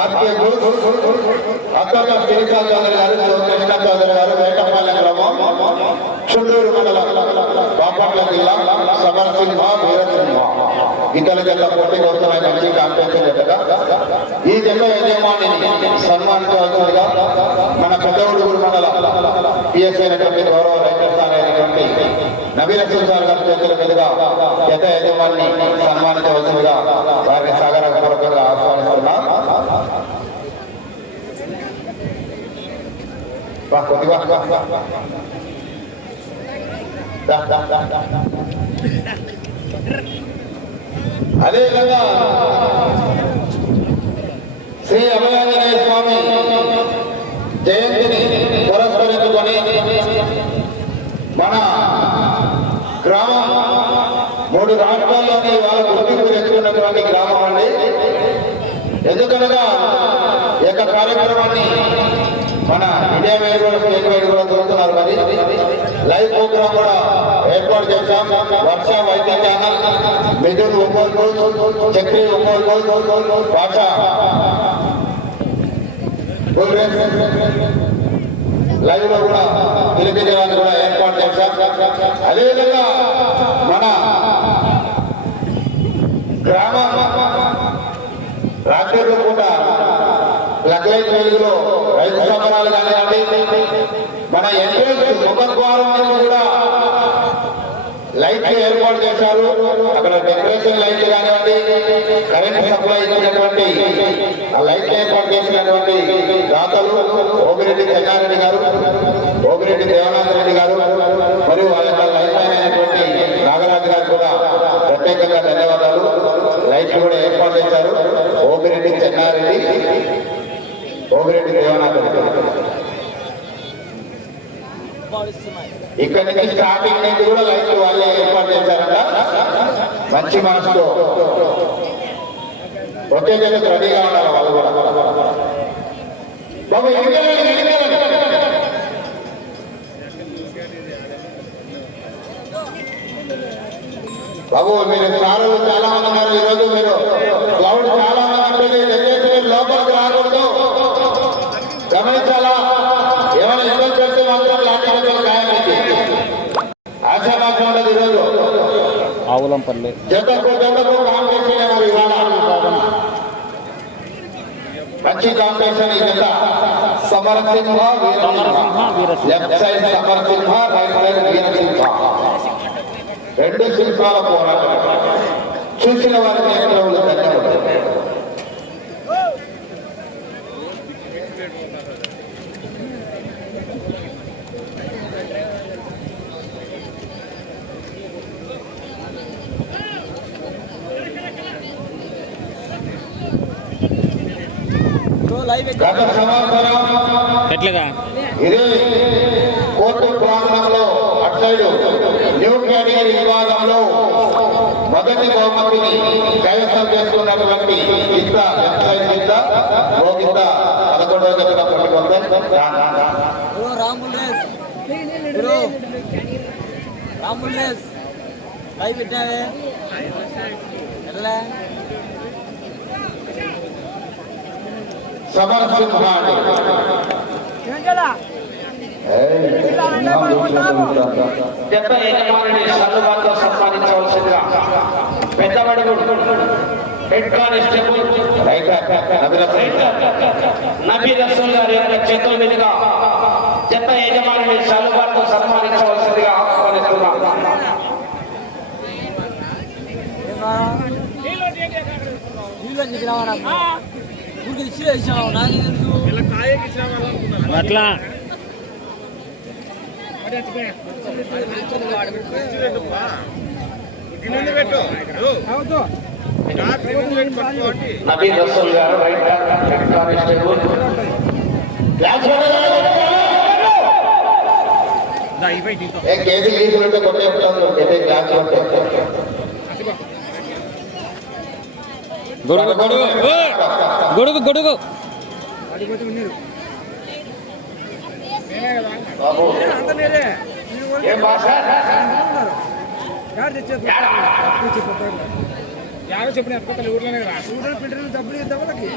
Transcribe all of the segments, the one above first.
RK Bose, అక్కడ శ్రీకా చౌదరి గారు, శివకృష్ణ చౌదరి గారు, వేటపాలెం గ్రామం, చుండూరు మండలం, బాపట్ల జిల్లా, సమర్సింహ వీరసింహ ఇతర జత పోటీకి వస్తున్నాయి. మంచి కాంపిటీషన్ జతగా ఈ జత యజమానిని సన్మానించవలసిందిగా మన పెద్దవుడుగురు మండలం పిఎస్సీ అయినటువంటి గౌరవ రైతర్ సార్ అయినటువంటి నవీన సార్ గారి చేతుల మీదుగా జత యజమానిని సన్మానించవలసిందిగా వారిని సాగరపూర్వకంగా ఆహ్వానిస్తున్నా. అదేవిధంగా శ్రీ అభయాంజనేయ స్వామి జయంతిని పురస్కరించుకొని మన గ్రామం 3 రాష్ట్రాల్లోని వాళ్ళ గుర్తింపు తెచ్చుకున్నటువంటి గ్రామం అండి. ఎందుకనగా ఈ యొక్క కార్యక్రమాన్ని మన ఇండియా వైడ్ కూడా స్టేట్ వైడ్ కూడా చూస్తున్నారు. మరి లైవ్ ప్రోగ్రామ్ కూడా ఏర్పాటు చేశాం. వర్ష వైద్య ఛానల్, మిథున్ ఒంగోలు, చక్రి ఒంగోలు, భాష లైవ్ లో కూడా తెలియజేయడానికి కూడా ఏర్పాటు చేశాం. అదేవిధంగా మన గ్రామ రాత్రిలో కూడా లగ్లైట్ వెలుగులో రైతు సంబరాలు కానివ్వండి, మన ఎంట్రెన్స్ ముఖద్వారం నుంచి కూడా లైట్లు ఏర్పాటు చేశారు. అక్కడ డెకరేషన్ లైట్లు కానివ్వండి, కరెంట్ సప్లై ఇచ్చినటువంటి ఆ లైట్లు ఏర్పాటు చేసినటువంటి దాతలు ఓగిరెడ్డి చెన్నారెడ్డి గారు, ఓగిరెడ్డి దేవనాథ్ రెడ్డి గారు మరియు వాళ్ళ లైట్ మ్యాన్ అయినటువంటి నాగరాజు గారు కూడా ప్రత్యేకంగా ధన్యవాదాలు. లైట్లు కూడా ఏర్పాటు చేశారు. ఓగిరెడ్డి చెన్నారెడ్డి, ఓగిరెడ్డి దేవనాథ్ రెడ్డి. ఇక్కడి నుంచి స్టార్టింగ్ నుంచి కూడా లైట్లు వాళ్ళే ఏర్పాటు చేశారంట. మంచి మనసుతో ఒకే జగత్ రెడీగా ఉన్నారు వాళ్ళు కూడా. బాబు బాబు మీరు చారులు చాలా మంది ఉన్నారు. ఈరోజు మీరు క్లౌడ్ చాలా మంది ఉంటుంది. దయచేసి మీరు లోపలికి రాకూడదు, గమనించాలా. ఏమైనా ఇబ్బంది పెడితే మాత్రం లాంటి ఖాయమైంది. ఆశామాసం ఉండదు. ఈరోజు ఆవులంపల్లి జతకు కాంపిటీషన్ మరి ఇవాళ మంచి కాంపిటీషన్. ఈ జత Samarasimha Veerasimha, left side Samarasimha, right side Veerasimha, 2 సింహాల పోరాటం. చూసిన వారిని ధన్యవాదాలు. గత సంవత్సరం ఎట్లాగా ఇదే కోర్టు ప్రాంగణంలో అటు సైడు న్యూ కేటగిరీ విభాగంలో మొదటి బహుమతిని కైవసం చేసుకున్నటువంటి గిత్త, వెబ్సైట్ గిత్త, ఓ గిత్త 11వ జతన పట్టుకుంటారు. సమరసింహ జత యజమానిని సన్నుబాటుతో సన్మానించవలసిందిగా పెద్దవడుగు హెడ్ కానిస్టేబుల్ నబీ రసూల్ గారి యొక్క చేతుల మీదుగా జత యజమానిని సన్నుబాటుతో సన్మానించవలసిందిగా ఆహ్వానిస్తున్నాం. అట్లా నబీ రసూల్ గారు రైట్ హెడ్ కానిస్టేబుల్ కేజీ లీజులుంటే కొట్టే గొడుగు గొడుగు గొడుగు గొడుగు ఏం భాష యాభై చెప్పిన ఊర్లోనే ఊళ్ళో పెట్టిన డబ్బులు ఇద్దాం వాళ్ళకి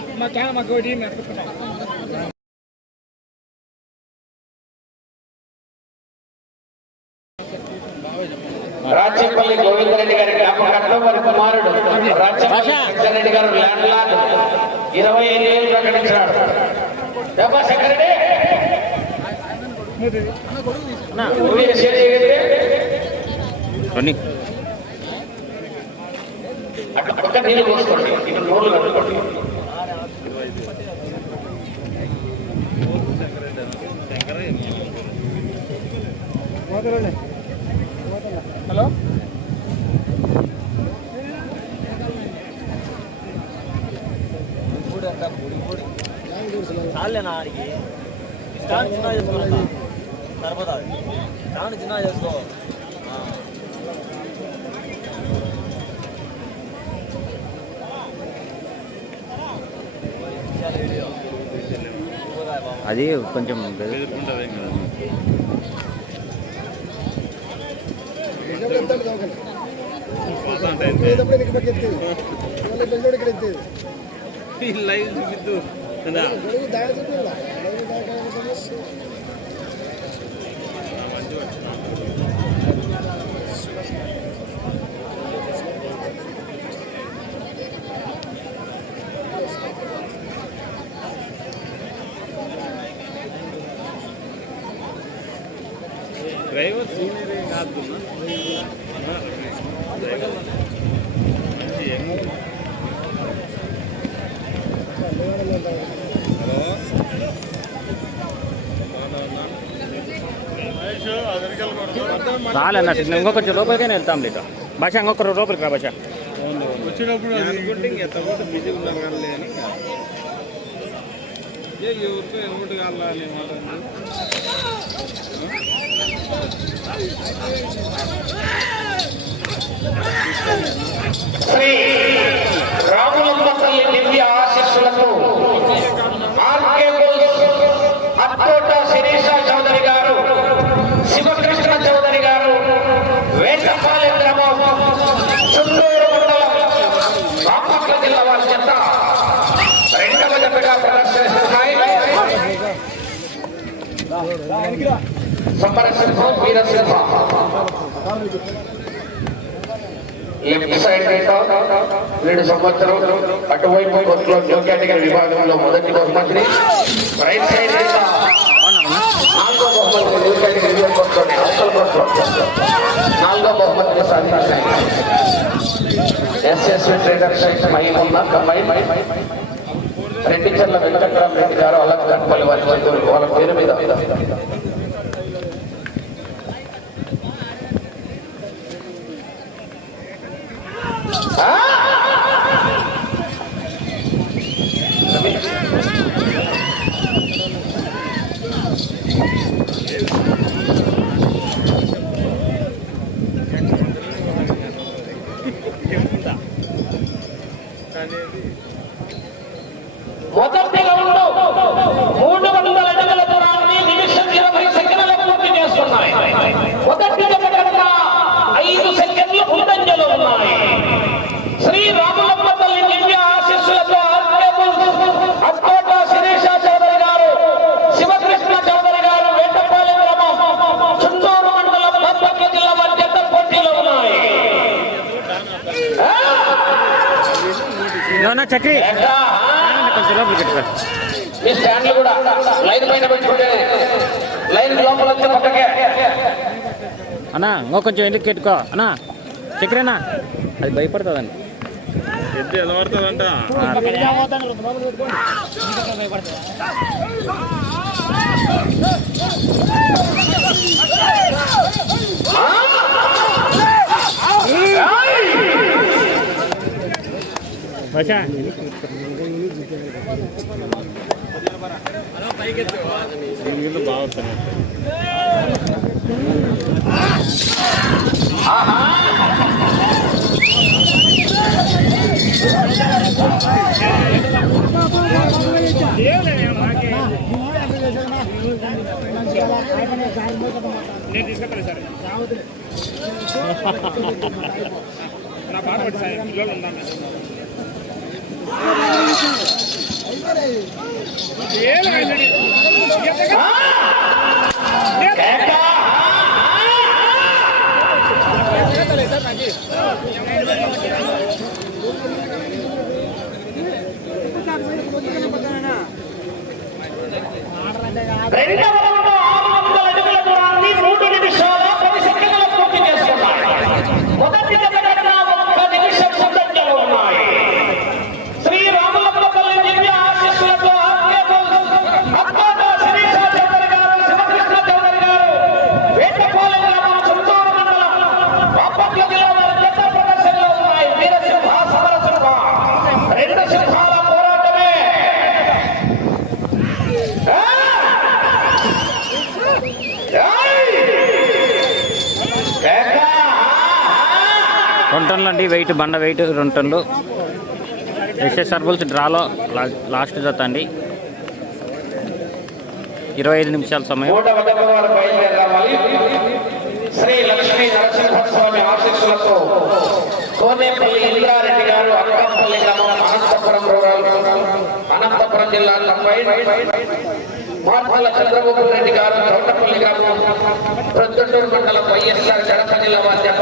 రాజ్యపల్లి గోవిందరెడ్డి గారి జ్ఞాపకార్థం వారి కుమారుడు రాజ్యపల్లి రెడ్డి గారు ల్యాండ్ లార్డ్ 25,000 ప్రకటించాడు. శంకరెడ్డి అక్కడ పక్క నీళ్ళు పోసుకోండి, ఇక్కడ రోడ్లు కట్టుకోండి. హలో చాలేనా ఆడికి స్టాండ్ చిన్న చేసుకోవాలన్నా సరిపోతుంది. స్టాండ్ చిన్న చేసుకో. అది కొంచెం డ్రైవర్ సీనియర్ కాదు చాలన్నా ఇంకొక కొంచెం లోపలికైనా వెళ్తాం లేక భాష ఇంకొకరు లోపలికి రా భాష వచ్చినప్పుడు అనుకుంటే ఇంకెంత బిజీ ఉన్నారు కానీ అని ఎవరితో ఎన్నుకుంటు కాలని శ్రీ రాములమ్మ తల్లి దివ్య ఆశీస్సులతో అత్తోట శిరీష చౌదరి గారు, శివకృష్ణ చౌదరి గారు, వేటపాలెం గ్రామం, చుండూరు మండలం, బాపట్ల జిల్లా వారి చెత్త రెండవ జతగా ప్రదర్శిస్తున్నాయి. సమరసింహం వీరసింహం లెఫ్ట్ సైడ్ 2 సంవత్సరం అటువైపు కొత్తలో న్యూ కేటగిరీ విభాగంలో మొదటి బహుమతి, రైట్ సైడ్ 4వ బహుమతి న్యూ కేటగిరీ విభాగంలోని అవతల కొత్తలో 4వ బహుమతిని సాధించాయి. ఎస్ఎస్వి ట్రేడర్స్ మహిమన్న రెడ్డిచర్ల వెంకటరామ రెడ్డి గారు అలంకరణపల్లి వారి చేతులు వాళ్ళ పేరు మీద మొదటి రౌండ్ 300 అడుగుల దూరాన్ని నిమిషం 20 సెకండ్ల పూర్తి చేస్తున్నాయి. మొదటి జత కన్నా 5 సెకండ్లు ముందంజలో ఉన్నాయి. శ్రీ రాములమ్మ తల్లి దివ్య ఆశీస్సులతో అత్తోట శిరీష చౌదరి గారు, శివకృష్ణ చౌదరి గారు, వేటపాలెం గ్రామం, చుండూరు మండలం, బాపట్ల జిల్లా మధ్య పోటీలో ఉన్నాయి. చక్రి ఈ స్టాండ్లు కూడా లైన్ పైన పెట్టుకుంటే లైన్ లోపల వచ్చే పక్కకే అన్నా ఇంకో కొంచెం ఎందుకు పెట్టుకో అన్నా చక్రేనా అది భయపడుతుందండి ఎద్దు ఎలా పడుతుందంట. భాష దీని బాగా వస్తాను. నేను తీసుకెళ్ళాలి సార్ నా బాగా పట్టి సార్ పిల్లలు ఉన్నాను. రెండవ రౌండ్ 600 అడుగుల దూరాన్ని 3 నిమిషాల 10 సెకండ్లలో పూర్తి చేసుకున్నాయి. మొదటి జత కన్నా 1 నిమిషం ముందంజలో ఉన్నాయి. శ్రీ రామలమ్మపల్లి దివ్య ఆశీస్సులతో అక్కోట శిరీష చౌదరి గారు, శివకృష్ణ చౌదరి గారు, వేటపాలెం గ్రామం, చుట్టూరు మండలం, బాపట్ల జిల్లా వారి జత ప్రదర్శనలో ఉన్నాయి. వీరసింహ సమరసింహ 2 సింహాల పోరాటమే. రెండు టన్నులు అండి వెయిట్, బండ వెయిట్ 2 టన్నులు. ఎస్ఎస్ఆర్ బుల్స్ డ్రాలో లాస్ట్ జత అండి. 25 నిమిషాల సమయం. మూడవ జత వారు బయలుదేరాలి. శ్రీ లక్ష్మీ నరసింహస్వామి ఆశీస్సులతో కోనేపల్లి ఇంద్రారెడ్డి గారు, అక్కంపల్లి గ్రామం, అనంతపురం రూరల్, అనంతపురం జిల్లా కంబైన్. మార్తల చంద్రబాబు రెడ్డి గారు, చౌటపల్లి గ్రామం, ప్రొద్దుటూరు మండలం, వైఎస్ఆర్ కడప జిల్లా వారి జత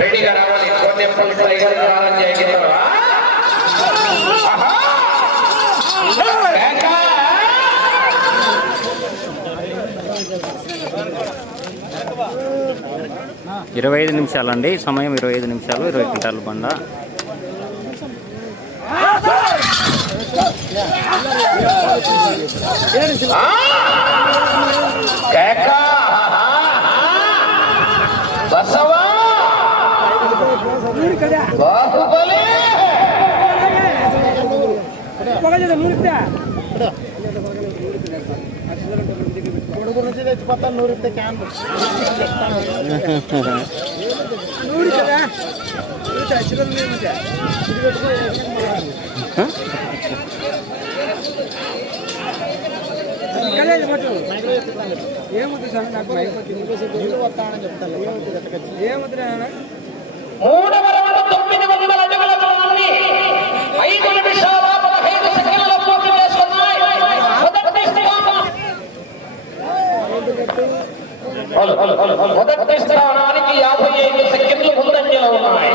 రెడీగా రావాలి. కోనేపల్లి టైగర్ గారు జయగిరి. ఆహా 25 నిమిషాలండి సమయం. 25 నిమిషాలు, 20 క్వింటాల బండ. బాహుబలి కొడుకు నుంచి తెచ్చిపోతాను 100 రూపాయలు క్యాన్ ఏముంది సార్ నాకు వస్తానని చెప్తాను. ఏముంది మూడవ రౌండ్ 900 అడుగుల దూరాన్ని 5 నిమిషాల 15 సెకండ్లలో పూర్తి చేసుకున్నాయి. మొదటి స్థానానికి 55 సెకండ్లు ముందంజలో ఉన్నాయి.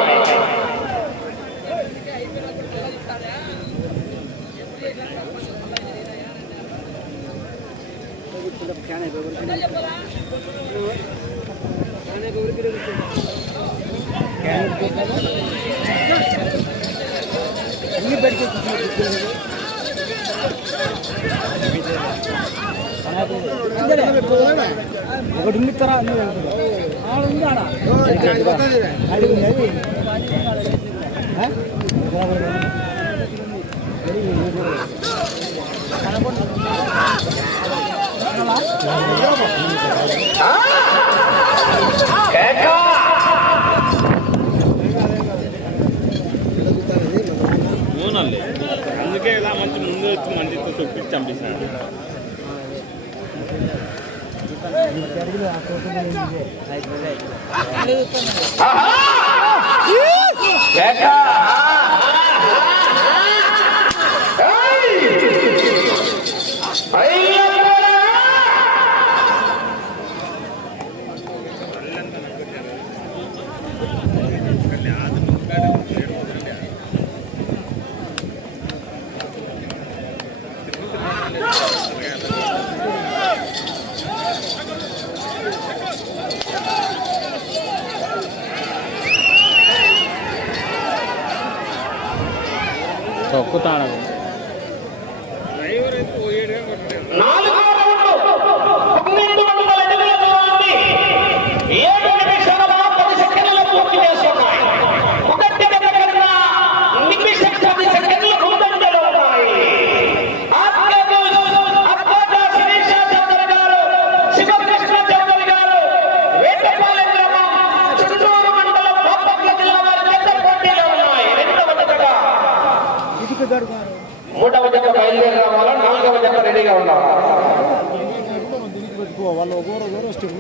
ఒకటి ఉండిస్తారా అందుకే ఇలా మంచి ముందు వచ్చి మంచితో చూపించి చంపేశాడు. తొక్కుతాడు. నాలుగో రౌండ్ 900 అడుగుల దూరాన్ని 7 నిమిషాల 10 సెకండ్లలో పూర్తి చేసుకున్నాయి. మొదటి జత కన్నా నిమిషం 10 సెకండ్లు ముందంజలో ఉన్నాయి. అక్కోట శిరీష చౌదరి గారు, శివకృష్ణ చౌదరి గారు, వేటపాలెం గ్రామం, చుట్టూరు మండలం, బాపట్ల జిల్లా వారి జత పోటీలో ఉన్నాయి. రెండవ జతగా మూడవ జత బయలుదేరి రావాలా, 4వ జత రెడీగా ఉండాలి. వాళ్ళు ఒకరు స్టెప్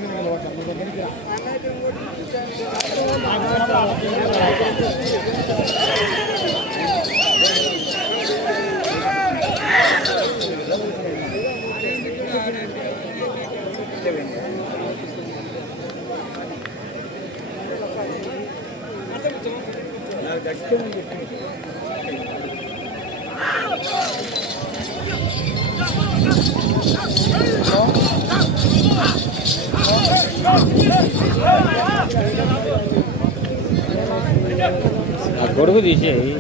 గొడుగు తీసేయి.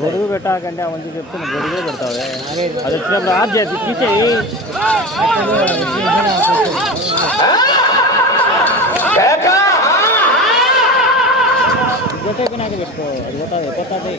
గొడుగు పెట్టాకంటే మంచి చెప్తున్నా, గొడుగు పెడతావే. అది వచ్చినప్పుడు ఆఫ్ చేసి తీసేయి. నాకు పెట్టుకో, అది పోతుంది పోతుంది.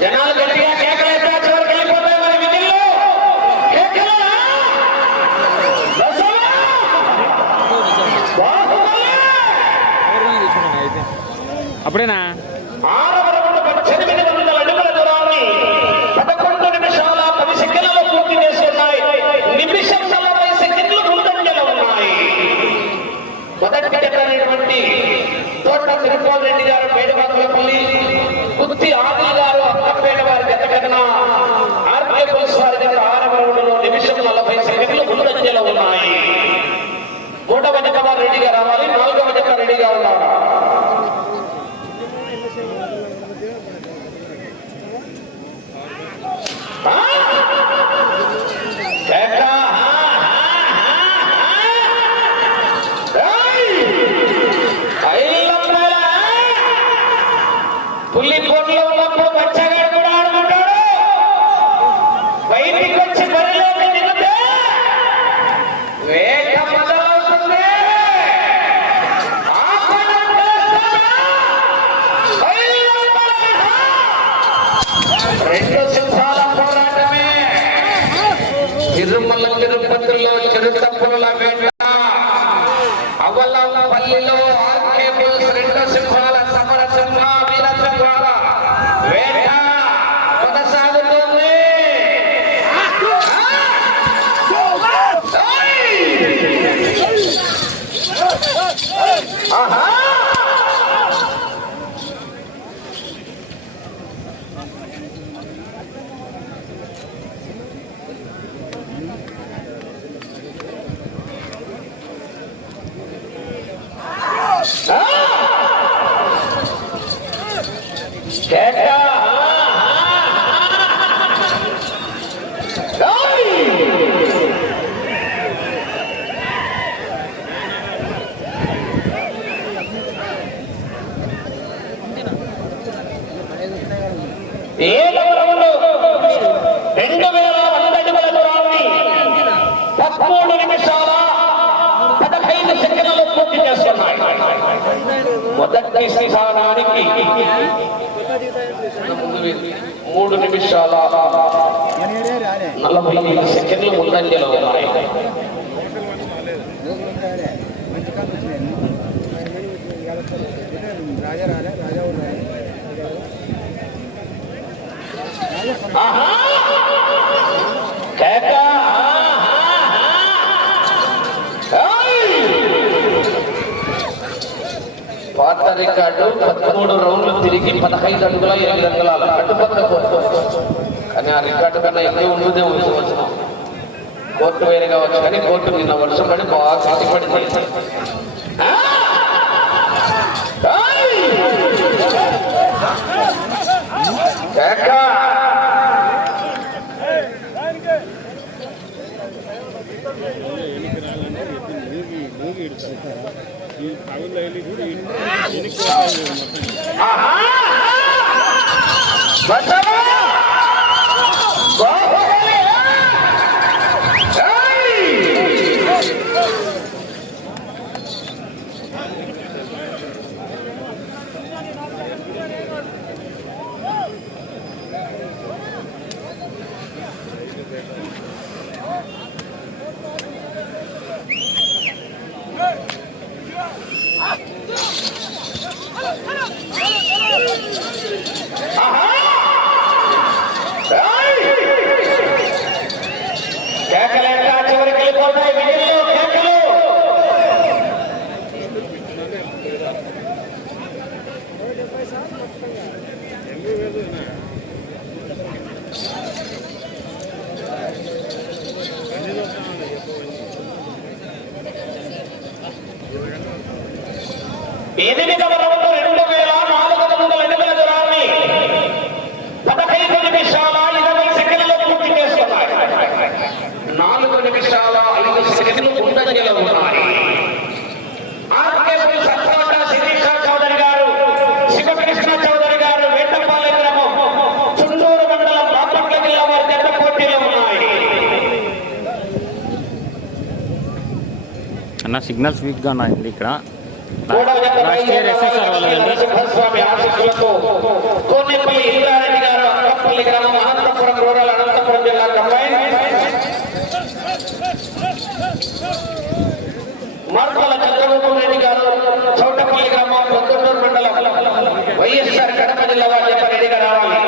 జనాలు గట్టిగా కేకలేస్తే చివరికి వెళ్ళిపోతాయి మరి విధుల్లో. అప్పుడేనా 1800 అడుగుల దూరాన్ని 11 నిమిషాల 10 సెకండ్లలో పూర్తి చేస్తున్నాయి. నిమిషం 40 సెకండ్లు ముందంజలో ఉన్నాయి. మొదటి చెప్పినటువంటి తోట తిరుపతి రెడ్డి గారు పేదవాకులపల్లి, గుత్తి ఆదిల్ గారు అక్కపేట వారి జత కన్నా ఆర్కే పోలీస్ వారి జత 6వ రౌండ్లో నిమిషం 40 సెకండ్లు ముందంజలో ఉన్నాయి. 3వ జత వారు రెడీగా రావాలి, 4వ జత రెడీగా ఉన్నారు. పుల్లికోట్లో ఉన్నప్పుడు బచ్చగాడు కూడా ఆడుకుంటాడు. బయటికి వచ్చి బరిలోకి దిగితే వేట మొదలవుతుంది. రెండు సింహాల పోరాటమే. తిరుమల తిరుపతిలో చిరుతప్పుల వేట, అవలంపల్లిలో ఆర్కే బుల్స్ రెండు సింహాల సమర సింహ వీర సింహాల వేట కొనసాగుతుంది. ఆహా ఏడవ రౌండ్ 2100 అడుగుల దూరాన్ని 13 నిమిషాలు మొదటి స్థానానికి 3 నిమిషాల 45 సెకండ్లు ముందంజలో ఉన్నాయి. పాత రికార్డు 13 రౌండ్లు తిరిగి 15 అడుగుల 8 అంగుళాల అడ్డుపక్క కానీ ఆ రికార్డు కన్నా ఎక్కువ ఉంటుందే ఉంచవచ్చు. కోర్టు వేరే కావచ్చు కానీ కోర్టు నిన్న వర్షం పడి బాగా కట్టిపడింది. అన్న సిగ్నల్స్ వీక్గా ఉన్నాయండి ఇక్కడ. లాస్ట్ ఇయర్ ఎస్ఎస్ఆర్ నరసింహస్వామి ఆశీస్సులతో కోనేపల్లి ఇంద్రారెడ్డి గారు అక్కపల్లి గ్రామం అనంతపురం రూరల్ అనంతపురం జిల్లా కంబైన్ మార్పల చంద్రబాబు రెడ్డి గారు చౌటపల్లి గ్రామం పొద్దుటూరు మండలం వైఎస్ఆర్ కడప జిల్లా వారు రెడీగా రావాలి.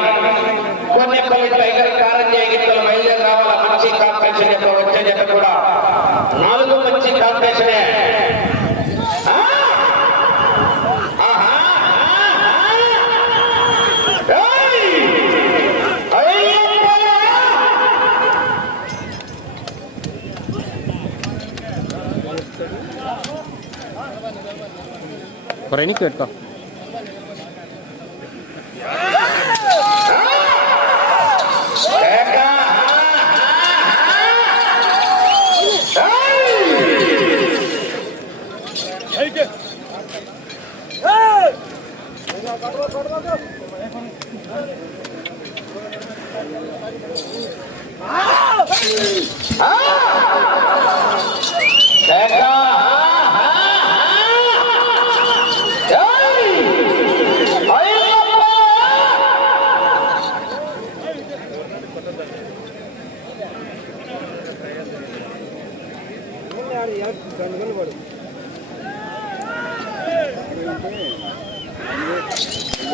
కోనేపల్లి టైగర్ కారంజయ గిత్తలు బయలుదేరి రావాలి. మంచి కాంపిటీషన్ యొక్క వచ్చే జత కూడా 4 మంచి కాంపిటీషనే. por ahí ni cuerpo.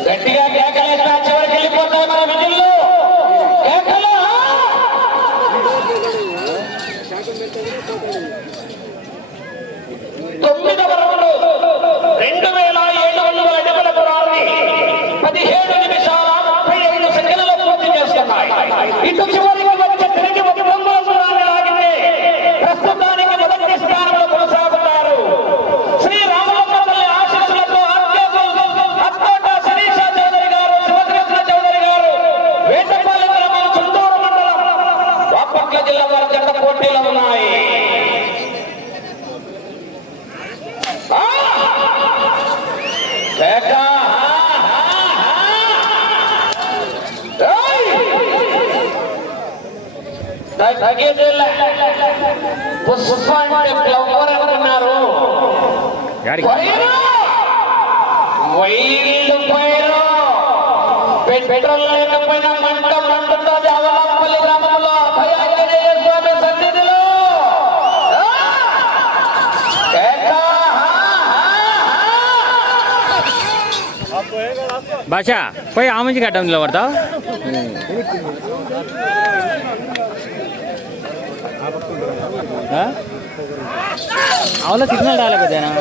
గట్టిగా కేకలేస్తా చివరికి వెళ్ళిపోతాయి మన విధుల్లో. కేకలు 9వ రౌండ్ 2700 అడుగుల దూరాన్ని 17 నిమిషాల 35 సెకండ్లలో పూర్తి చేస్తున్నాయి. ఇటు చివరికి వచ్చే తిరిగి 1 బొమ్మల దూరాన్ని లాగితే ప్రస్తుతానికి మొదటి స్థానంలో కొనసాగుతారు. శ్రీ రామలమ్మ తల్లి ఆశీస్సులతో అత్తోట శిరీష చౌదరి గారు, శివకృష్ణ చౌదరి గారు, వేటపాలెం గ్రామం, చుండూరు మండలం, బాపట్ల జిల్లా వారి జత పోటీలో ఉన్నాయి. పుష్ప అంటే ఫ్లవర్ అనుకున్నారు. వైల్డ్ ఫైర్ పెట్రోల్ లేకపోయినా మంట మంటున్నది అవలంపల్లి గ్రామంలో అభయాంజనేయ స్వామి సన్నిధిలో. భాష పోయి ఆ మంచి గడ్డ నిలబడతావు. అవునా సిగ్నల్ రాలేకపోతేనా?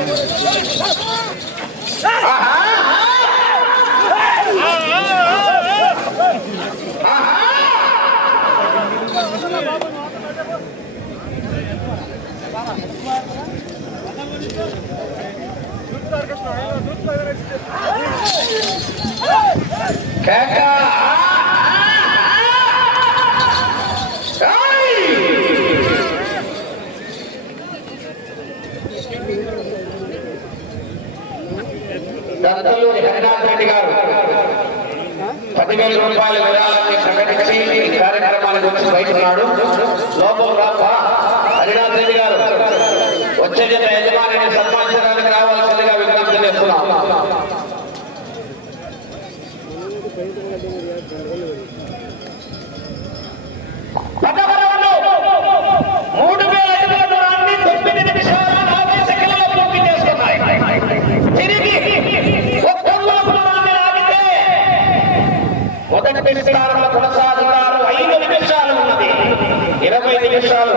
దత్తలూరి హరినాథ్ రెడ్డి గారు 10,000 రూపాయల విరాళాన్ని ప్రకటించి ఈ కార్యక్రమాన్ని గురించి బయటన్నాడు. లోపల రాప హరినాథ్ రెడ్డి గారు వచ్చే జత యజమానిని సన్మానించడానికి రావాల్సిందిగా విజ్ఞప్తి చేస్తున్నాం. మొదటి స్థానంలో కొనసాగుతారు. 5 నిమిషాలు ఉన్నది. 20 నిమిషాలు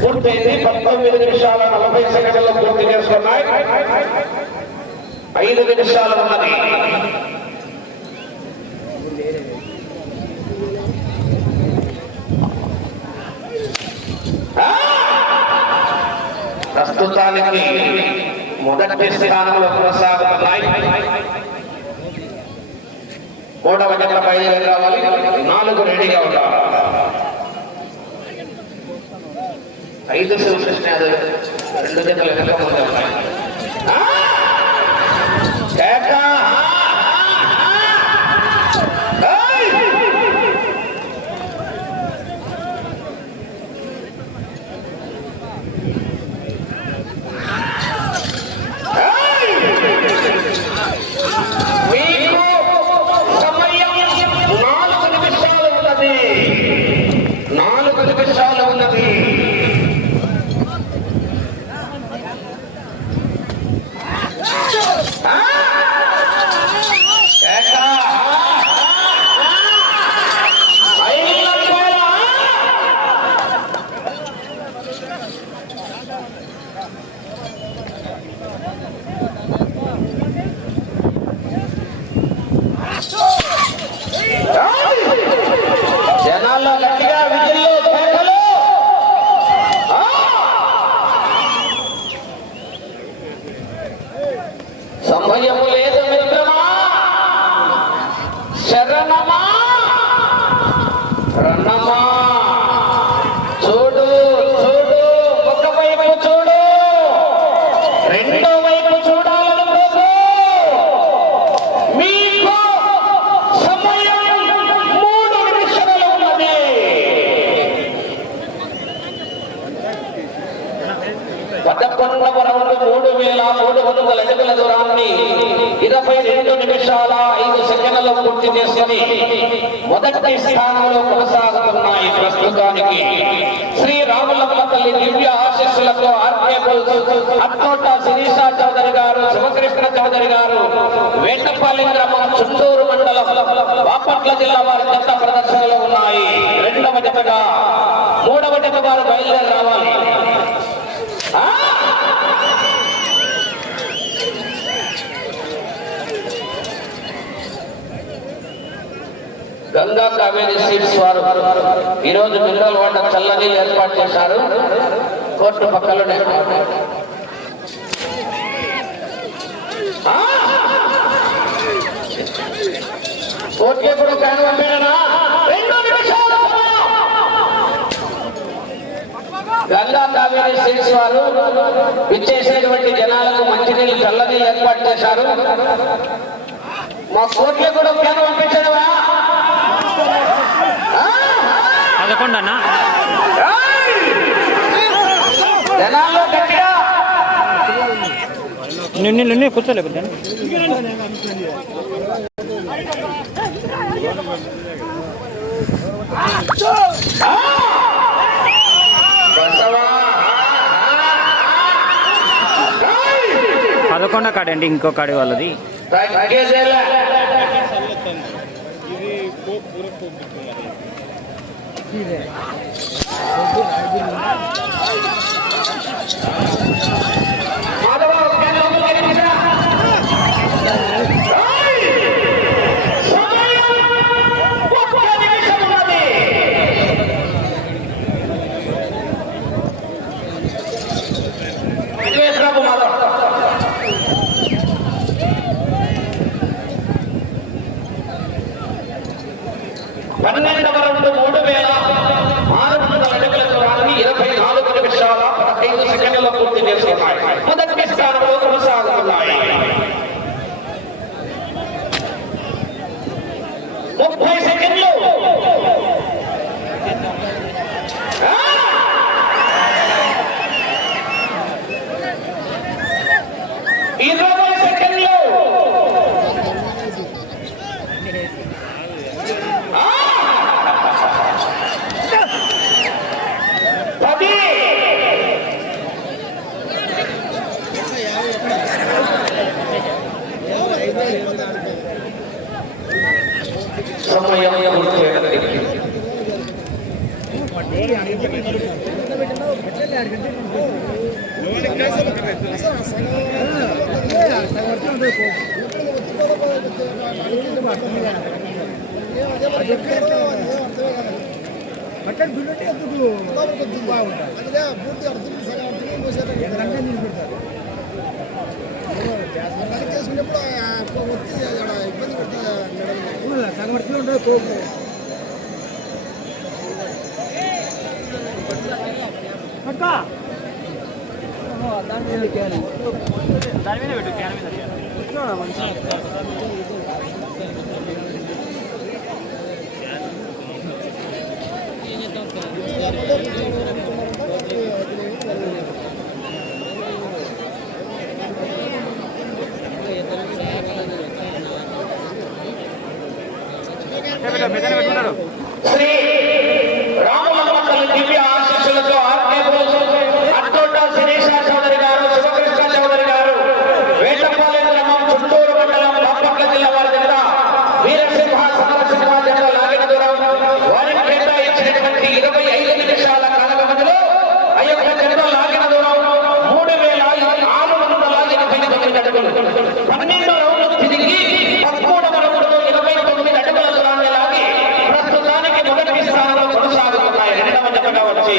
పూర్తయింది. 19 నిమిషాల 40 సెకండ్లలో పూర్తి చేసుకున్నాయి. 5 నిమిషాలు ఉన్నది. ప్రస్తుతానికి మొదటి స్థానంలో కొనసాగుతున్నాయి. 3వ జత బయలుదేరి రావాలి. 4 రెడీగా ఉండాలి. 5 శివకృష్ణ 2 జతలు వెనక ముందు ఉన్నాయి. జనాల్లో గట్టిగా విధుల్లో పేకలు. సమయము లేదు మిత్రమా, శరణమా రణమా. చూడు చూడు, ఒక వైపు చూడు, రెండో వైపు చూడాలని ప్రభు. మీకు సమయం 3 నిమిషాలు ఉన్నది. పదకొండవ రౌండ్ 3,300 అడుగుల దూరాన్ని 22 నిమిషాల 5 సెకండ్లలో పూర్తి చేసుకుని మొదటి స్థానంలో కొనసాగుతున్నాయి. ప్రస్తుతానికి శ్రీ రాములమ్మ తల్లి దివ్య ఆశీస్సులతో అత్తోట శిరీషా చౌదరి గారు, శివకృష్ణ చౌదరి గారు, వేటపల్లి గ్రామం, చుండూరు మండలం, బాపట్ల జిల్లా వారి జత ప్రదర్శనలో ఉన్నాయి. 2వ జతగా 3వ జత వారు బయలుదేరి రావాలి. గంగా కావేరీ సీడ్స్ వారు ఈరోజు మిల్లలు వంట చల్లని ఏర్పాటు చేశారు. కోర్టు పక్కలోనే కోర్టుకి కూడా ఫ్యాన్ పంపానా. 2 నిమిషాలు. గంగా కావేరీ సీడ్స్ వారు ఇచ్చేసినటువంటి జనాలకు మంచినీళ్ళు చల్లని ఏర్పాటు చేశారు. మా కోర్టుకి కూడా ఫ్యాన్ పంపించడమా. పదకొండన్నా జనాల్లో గట్టిగా నిన్ను కూర్చోలే బిడ్డ. పదకొండో కాడండి, ఇంకో కాడి వాళ్ళది. ఇది పూర మొదటి స్థానంలో కొనసాగుతున్నాయి. 30 సెకండ్లు. 20 సెకండ్లు. 10. సమయం పూర్తయినది. దాని మీద పెట్టు, క్యాన్ మీద. శ్రీ రామలమ్మ దివ్య ఆశీస్సులతో ఆర్కే అట్టోట శిరీష చౌదరి గారు, శివకృష్ణ చౌదరి గారు, వేటపాలెం గ్రామం, చుట్టూరు మండలం, బాపట్ల జిల్లా వారి దగ్గర వీరసింహ సమరసింహ జంట లాగిన దూరం వారికి కేటాయించినటువంటి 25 నిమిషాల కాల వ్యవధిలో ఆ యొక్క జంట లాగిన దూరం 3689 అడుగులు. 12 రౌండ్లు తిరిగి 13వ రౌండ్లో 29 అడుగుల దూరాన్ని లాగి ప్రస్తుతానికి మొదటి స్థానంలో కొనసాగుతున్నాయి. రెండవ జతగా వచ్చి